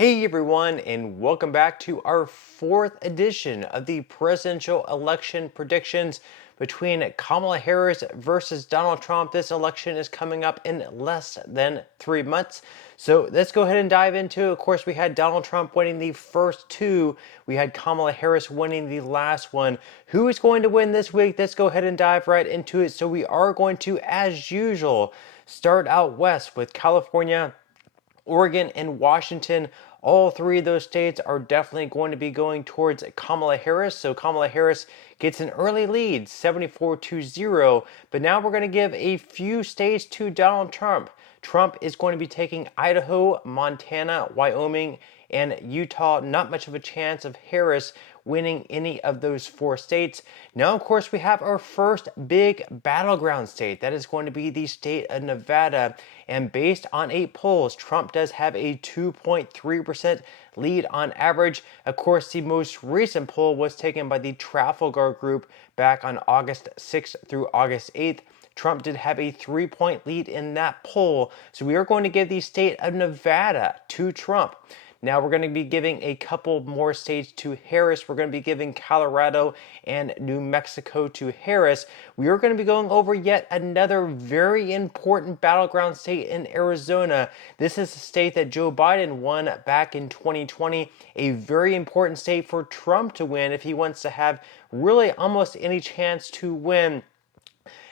Hey everyone, and welcome back to our fourth edition of the presidential election predictions between Kamala Harris versus Donald Trump. This election is coming up in less than 3 months. So let's go ahead and dive into it. Of course, we had Donald Trump winning the first two. We had Kamala Harris winning the last one. Who is going to win this week? Let's go ahead and dive right into it. So we are going to, as usual, start out west with California, Oregon, and Washington. All three of those states are definitely going to be going towards Kamala Harris. So Kamala Harris gets an early lead, 74-0. But now we're going to give a few states to Donald Trump. Trump is going to be taking Idaho, Montana, Wyoming, and Utah. Not much of a chance of Harris winning any of those four states. Now, of course, we have our first big battleground state. That is going to be the state of Nevada. And based on 8 polls, Trump does have a 2.3% lead on average. Of course, the most recent poll was taken by the Trafalgar Group back on August 6th through August 8th. Trump did have a 3-point lead in that poll. So we are going to give the state of Nevada to Trump. Now we're going to be giving a couple more states to Harris. We're going to be giving Colorado and New Mexico to Harris. We are going to be going over yet another very important battleground state in Arizona. This is a state that Joe Biden won back in 2020. A very important state for Trump to win if he wants to have really almost any chance to win.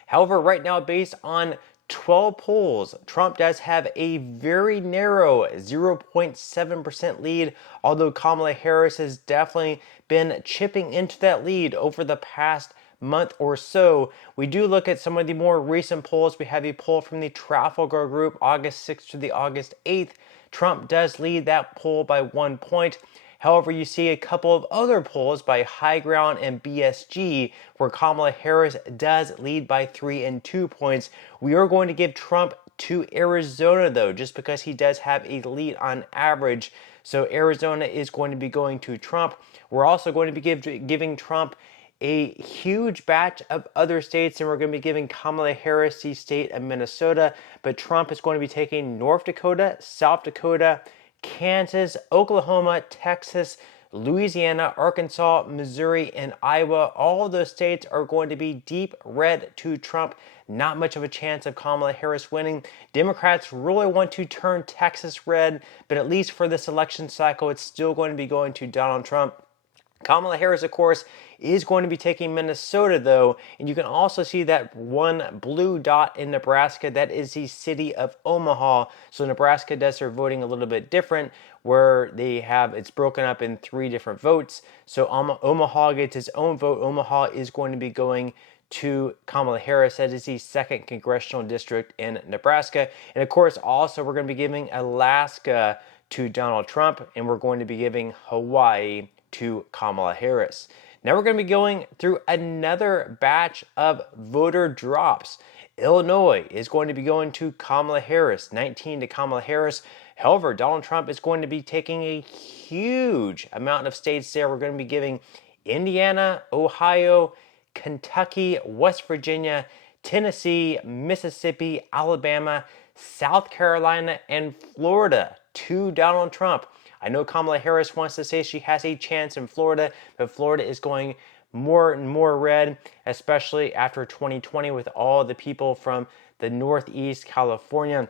However, right now, based on 12 polls, Trump does have a very narrow 0.7% lead, although Kamala Harris has definitely been chipping into that lead over the past month or so. We do look at some of the more recent polls. We have a poll from the Trafalgar Group, August 6th to the August 8th. Trump does lead that poll by 1 point. However, you see a couple of other polls by High Ground and BSG where Kamala Harris does lead by 3 and 2 points. We are going to give Trump to Arizona, though, just because he does have a lead on average. So Arizona is going to be going to Trump. We're also going to be giving Trump a huge batch of other states, and we're going to be giving Kamala Harris the state of Minnesota. But Trump is going to be taking North Dakota, South Dakota, Kansas, Oklahoma, Texas, Louisiana, Arkansas, Missouri, and Iowa. All of those states are going to be deep red to Trump. Not much of a chance of Kamala Harris winning. Democrats really want to turn Texas red, but at least for this election cycle, it's still going to be going to Donald Trump. Kamala Harris, of course, is going to be taking Minnesota, though, and you can also see that one blue dot in Nebraska. That is the city of Omaha. So Nebraska does their voting a little bit different, where it's broken up in 3 different votes. So Omaha gets its own vote. Omaha is going to be going to Kamala Harris. That is the 2nd congressional district in Nebraska. And of course, also we're going to be giving Alaska to Donald Trump, and we're going to be giving Hawaii to Kamala Harris. Now we're going to be going through another batch of voter drops. Illinois is going to be going to Kamala Harris, 19 to Kamala Harris. However, Donald Trump is going to be taking a huge amount of states there. We're going to be giving Indiana, Ohio, Kentucky, West Virginia, Tennessee, Mississippi, Alabama, South Carolina, and Florida to Donald Trump. I know Kamala Harris wants to say she has a chance in Florida, but Florida is going more and more red, especially after 2020 with all the people from the Northeast California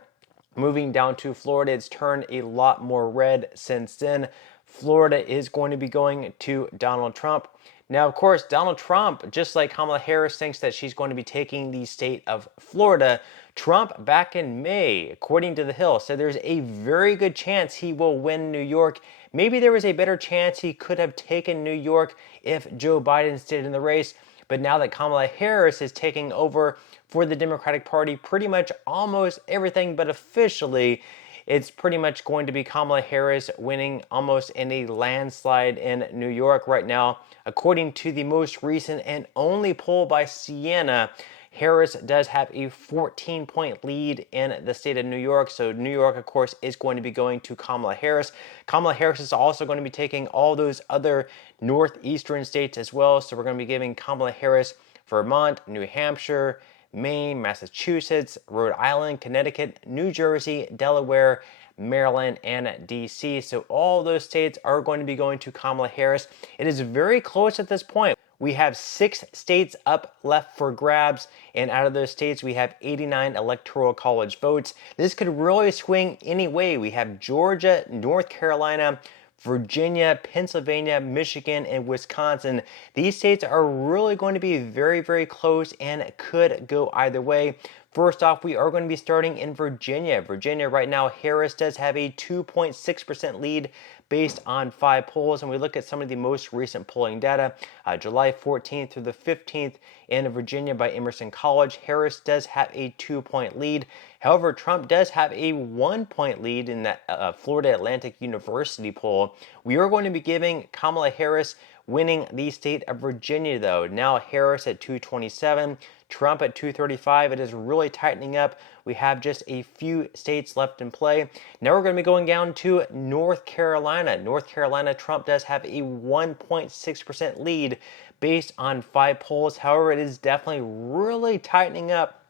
moving down to Florida. It's turned a lot more red since then. Florida is going to be going to Donald Trump. Now, of course, Donald Trump, just like Kamala Harris, thinks that she's going to be taking the state of Florida. Trump, back in May, according to The Hill, said there's a very good chance he will win New York. Maybe there was a better chance he could have taken New York if Joe Biden stayed in the race. But now that Kamala Harris is taking over for the Democratic Party, pretty much almost everything but officially, it's pretty much going to be Kamala Harris winning almost in a landslide in New York right now. According to the most recent and only poll by Siena, Harris does have a 14-point lead in the state of New York. So New York, of course, is going to be going to Kamala Harris. Kamala Harris is also going to be taking all those other northeastern states as well. So we're going to be giving Kamala Harris Vermont, New Hampshire, Maine, Massachusetts, Rhode Island, Connecticut, New Jersey, Delaware, Maryland, and DC. So all those states are going to be going to Kamala Harris. It is very close at this point. We have 6 states up left for grabs, and out of those states, we have 89 electoral college votes. This could really swing any way. We have Georgia, North Carolina, Virginia, Pennsylvania, Michigan, and Wisconsin. These states are really going to be very, very close and could go either way. First off, we are going to be starting in Virginia. Virginia right now, Harris does have a 2.6% lead based on 5 polls, and we look at some of the most recent polling data. July 14th through the 15th in Virginia by Emerson College, Harris does have a 2-point lead. However, Trump does have a 1-point lead in that Florida Atlantic University poll. We are going to be giving Kamala Harris winning the state of Virginia, though. Now Harris at 227, Trump at 235. It is really tightening up. We have just a few states left in play. Now we're going to be going down to North Carolina. North Carolina, Trump does have a 1.6% lead based on 5 polls. However, it is definitely really tightening up.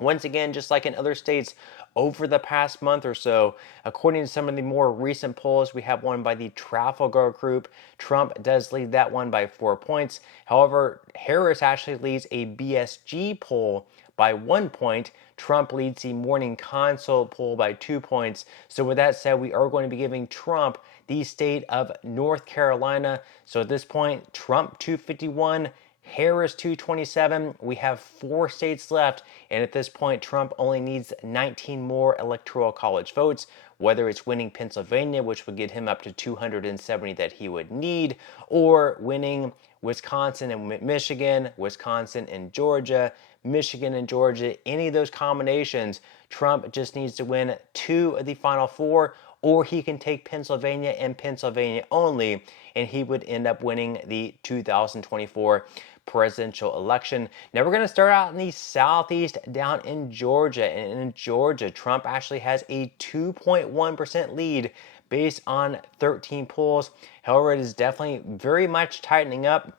Once again, just like in other states over the past month or so, according to some of the more recent polls, we have one by the Trafalgar Group. Trump does lead that one by 4 points. However, Harris actually leads a BSG poll by 1 point. Trump leads the Morning Consult poll by 2 points. So with that said, we are going to be giving Trump the state of North Carolina. So at this point, Trump 251, Harris 227. We have 4 states left, and at this point, Trump only needs 19 more electoral college votes, whether it's winning Pennsylvania, which would get him up to 270 that he would need, or winning Wisconsin and Michigan, Wisconsin and Georgia, Michigan and Georgia, any of those combinations. Trump just needs to win 2 of the final 4, or he can take Pennsylvania and Pennsylvania only, and he would end up winning the 2024 presidential election. Now we're going to start out in the southeast down in Georgia. And in Georgia, Trump actually has a 2.1% lead based on 13 polls. However, it is definitely very much tightening up.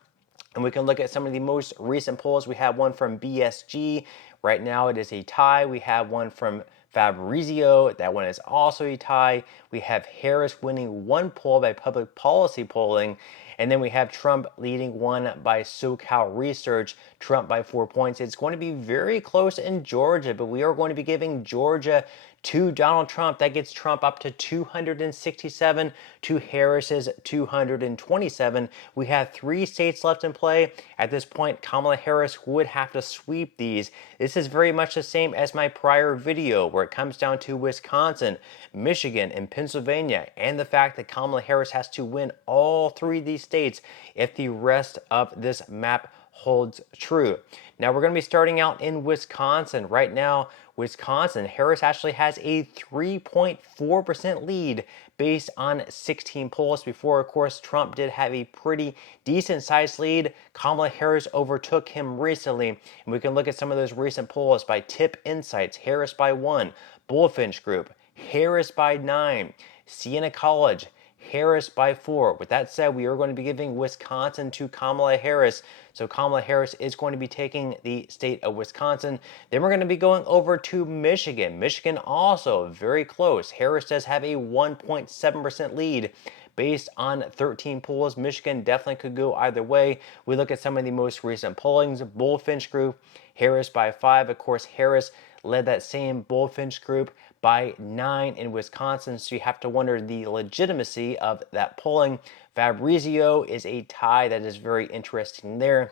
And we can look at some of the most recent polls. We have one from BSG. Right now it is a tie. We have one from Fabrizio. That one is also a tie. We have Harris winning 1 poll by public policy polling. And then we have Trump leading 1 by SoCal Research, Trump by 4 points. It's going to be very close in Georgia, but we are going to be giving Georgia to Donald Trump. That gets Trump up to 267 to Harris's 227. We have 3 states left in play. At this point, Kamala Harris would have to sweep these. This is very much the same as my prior video where it comes down to Wisconsin, Michigan, and Pennsylvania, and the fact that Kamala Harris has to win all 3 of these states if the rest of this map holds true. Now we're going to be starting out in Wisconsin. Right now, Wisconsin, Harris actually has a 3.4% lead based on 16 polls. Before, of course, Trump did have a pretty decent sized lead. Kamala Harris overtook him recently. And we can look at some of those recent polls by Tip Insights. Harris by 1, Bullfinch Group, Harris by 9, Siena College, Harris by 4. With that said, we are going to be giving Wisconsin to Kamala Harris. So Kamala Harris is going to be taking the state of Wisconsin. Then we're going to be going over to Michigan. Michigan also very close. Harris does have a 1.7% lead based on 13 polls. Michigan definitely could go either way. We look at some of the most recent pollings. Bullfinch Group, Harris by 5. Of course, Harris led that same Bullfinch Group by 9 in Wisconsin, so you have to wonder the legitimacy of that polling. Fabrizio is a tie that is very interesting there.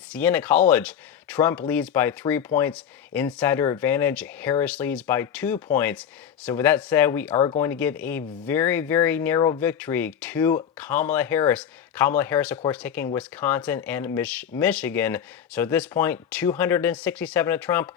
Siena College, Trump leads by 3 points. Insider advantage, Harris leads by 2 points. So with that said, we are going to give a very, very narrow victory to Kamala Harris. Kamala Harris, of course, taking Wisconsin and Michigan. So at this point, 267 to Trump,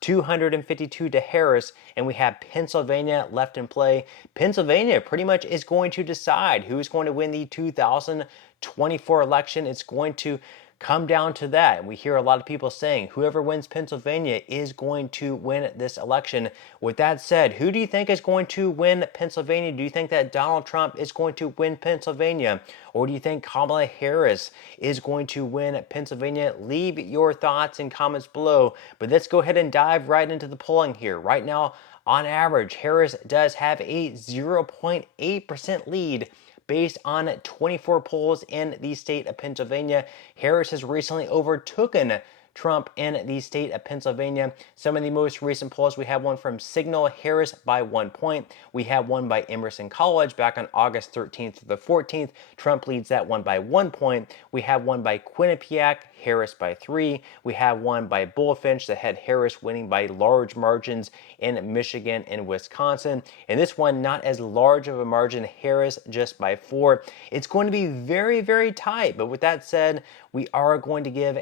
252 to Harris, and we have Pennsylvania left in play. Pennsylvania pretty much is going to decide who's going to win the 2024 election. It's going to come down to that. And we hear a lot of people saying whoever wins Pennsylvania is going to win this election. With that said, who do you think is going to win Pennsylvania? Do you think that Donald Trump is going to win Pennsylvania? Or do you think Kamala Harris is going to win Pennsylvania? Leave your thoughts in comments below. But let's go ahead and dive right into the polling here. Right now, On average, Harris does have a 0.8% lead based on 24 polls in the state of Pennsylvania. Harris has recently overtaken Trump in the state of Pennsylvania. Some of the most recent polls, we have one from Signal, Harris by 1 point. We have one by Emerson College back on August 13th to the 14th. Trump leads that one by 1 point. We have one by Quinnipiac, Harris by 3. We have one by Bullfinch that had Harris winning by large margins in Michigan and Wisconsin. And this one, not as large of a margin, Harris just by 4. It's going to be very, very tight. But with that said, we are going to give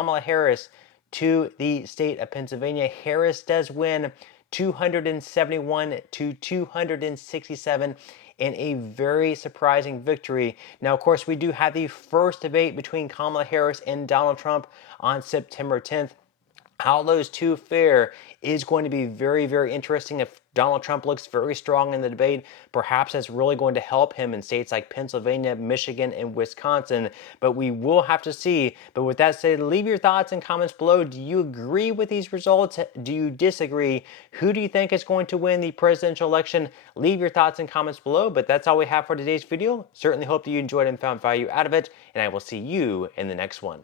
Kamala Harris, to the state of Pennsylvania. Harris does win 271 to 267 in a very surprising victory. Now, of course, we do have the first debate between Kamala Harris and Donald Trump on September 10th. How those two fare is going to be very, very interesting. If Donald Trump looks very strong in the debate, perhaps that's really going to help him in states like Pennsylvania, Michigan, and Wisconsin. But we will have to see. But with that said, leave your thoughts and comments below. Do you agree with these results? Do you disagree? Who do you think is going to win the presidential election? Leave your thoughts and comments below. But that's all we have for today's video. Certainly hope that you enjoyed and found value out of it. And I will see you in the next one.